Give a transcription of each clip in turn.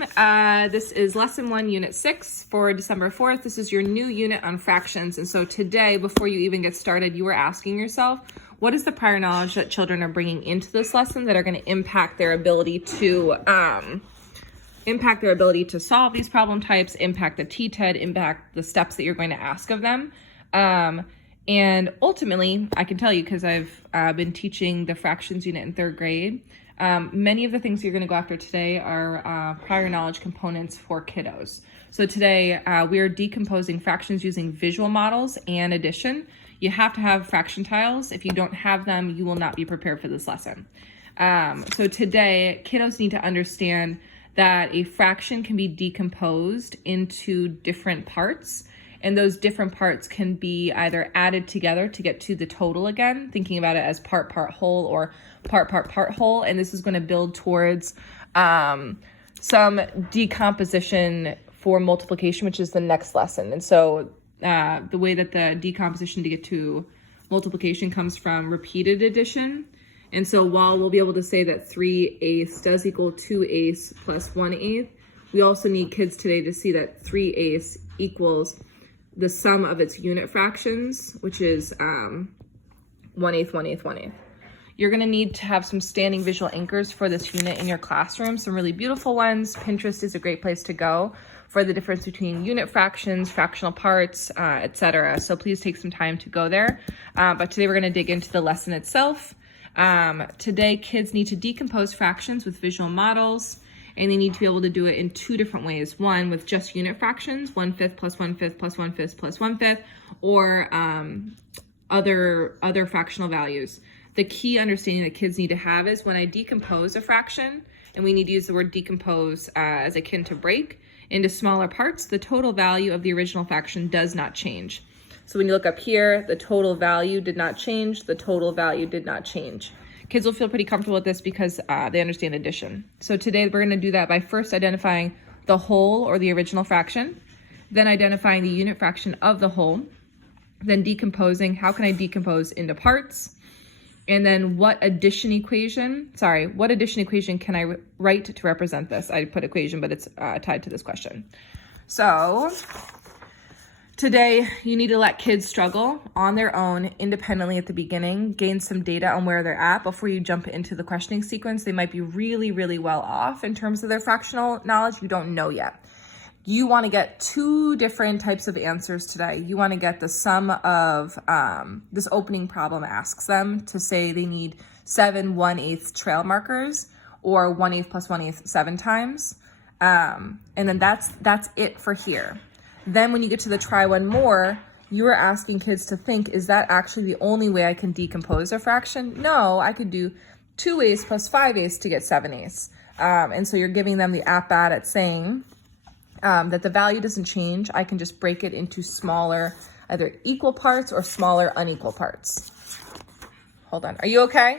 team. This is lesson 1, unit 6 for December 4th. This is your new unit on fractions. And so today, before you even get started, you are asking yourself, what is the prior knowledge that children are bringing into this lesson that are going to impact their ability to solve these problem types, impact the TTED, impact the steps that you're going to ask of them. And ultimately, I can tell you, because I've been teaching the fractions unit in 3rd grade, many of the things you're going to go after today are prior knowledge components for kiddos. So today we are decomposing fractions using visual models and addition. You have to have fraction tiles. If you don't have them, you will not be prepared for this lesson. So today, kiddos need to understand that a fraction can be decomposed into different parts. And those different parts can be either added together to get to the total again, thinking about it as part whole or part whole. And this is going to build towards some decomposition for multiplication, which is the next lesson. And so the way that the decomposition to get to multiplication comes from repeated addition. And so while we'll be able to say that 3/8 does equal 2/8 plus 1/8, we also need kids today to see that 3/8 equals the sum of its unit fractions, which is 1/8, 1/8, 1/8. You're going to need to have some standing visual anchors for this unit in your classroom, some really beautiful ones. Pinterest is a great place to go for the difference between unit fractions, fractional parts, etc. So please take some time to go there. But today we're going to dig into the lesson itself. Today, kids need to decompose fractions with visual models. And they need to be able to do it in 2 different ways. One, with just unit fractions, 1/5 plus 1/5 plus 1/5 plus 1/5, or other fractional values. The key understanding that kids need to have is when I decompose a fraction, and we need to use the word decompose as akin to break, into smaller parts, the total value of the original fraction does not change. So when you look up here, the total value did not change, the total value did not change. Kids will feel pretty comfortable with this because they understand addition. So today we're going to do that by first identifying the whole or the original fraction, then identifying the unit fraction of the whole, then decomposing, how can I decompose into parts, and then what addition equation can I write to represent this? I put equation, but it's tied to this question. So today, you need to let kids struggle on their own independently at the beginning, gain some data on where they're at before you jump into the questioning sequence. They might be really, really well off in terms of their fractional knowledge. You don't know yet. You want to get 2 different types of answers today. You want to get the sum of, this opening problem asks them to say they need 7 1/8 trail markers, or 1/8 plus 1/8 7 times. And then that's it for here. Then when you get to the try one more, you are asking kids to think, is that actually the only way I can decompose a fraction? No, I could do 2/8 plus 5/8 to get 7/8. And so you're giving them the at-bat at saying that the value doesn't change. I can just break it into smaller, either equal parts or smaller unequal parts. Hold on. Are you okay?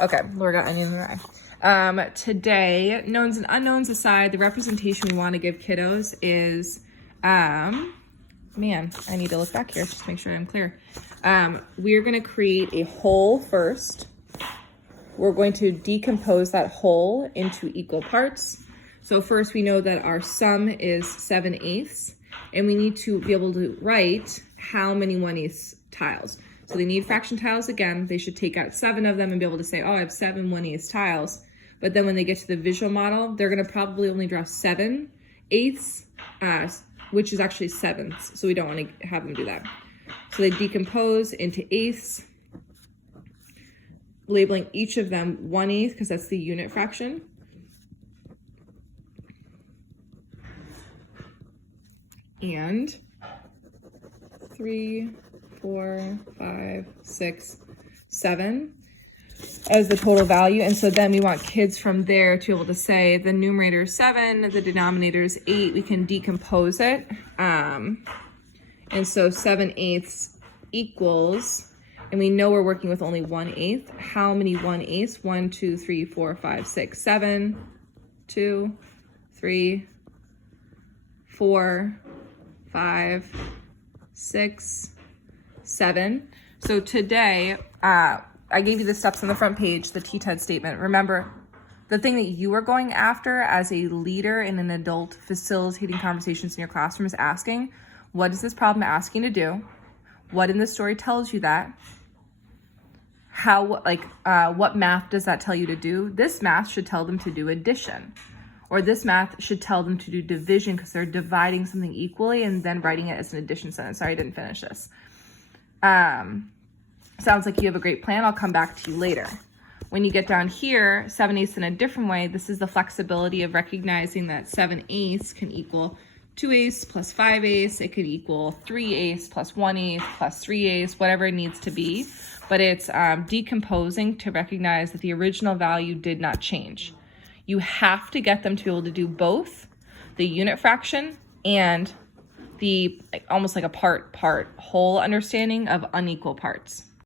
Okay, Laura got onion in her eye. Today, knowns and unknowns aside, the representation we want to give kiddos is, man, I need to look back here just to make sure I'm clear. We're going to create a whole first. We're going to decompose that whole into equal parts. So first we know that our sum is 7/8, and we need to be able to write how many 1/8 tiles. So they need fraction tiles again. They should take out 7 of them and be able to say, oh, I have 7 1/8 tiles. But then when they get to the visual model, they're going to probably only draw 7/8, which is actually 7ths. So we don't want to have them do that. So they decompose into 8ths, labeling each of them 1/8 because that's the unit fraction. And 3, 4, 5, 6, 7 as the total value. And so then we want kids from there to be able to say the numerator is 7, the denominator is 8. We can decompose it. And so 7/8 equals, and we know we're working with only 1/8. How many 1/8? 1, 2, 3, 4, 5, 6, 7, 2, 3, 4, 5, 6, 7. So today, I gave you the steps on the front page, the TTED statement. Remember, the thing that you are going after as a leader in an adult facilitating conversations in your classroom is asking, what is this problem asking to do? What in the story tells you that? What math does that tell you to do? This math should tell them to do addition, or this math should tell them to do division because they're dividing something equally and then writing it as an addition sentence. Sorry, I didn't finish this. Sounds like you have a great plan. I'll come back to you later. When you get down here, 7/8 in a different way, this is the flexibility of recognizing that 7/8 can equal 2/8 plus 5/8. It could equal 3/8 plus 1/8 plus 3/8, whatever it needs to be. But it's decomposing to recognize that the original value did not change. You have to get them to be able to do both the unit fraction and the almost like a part whole understanding of unequal parts.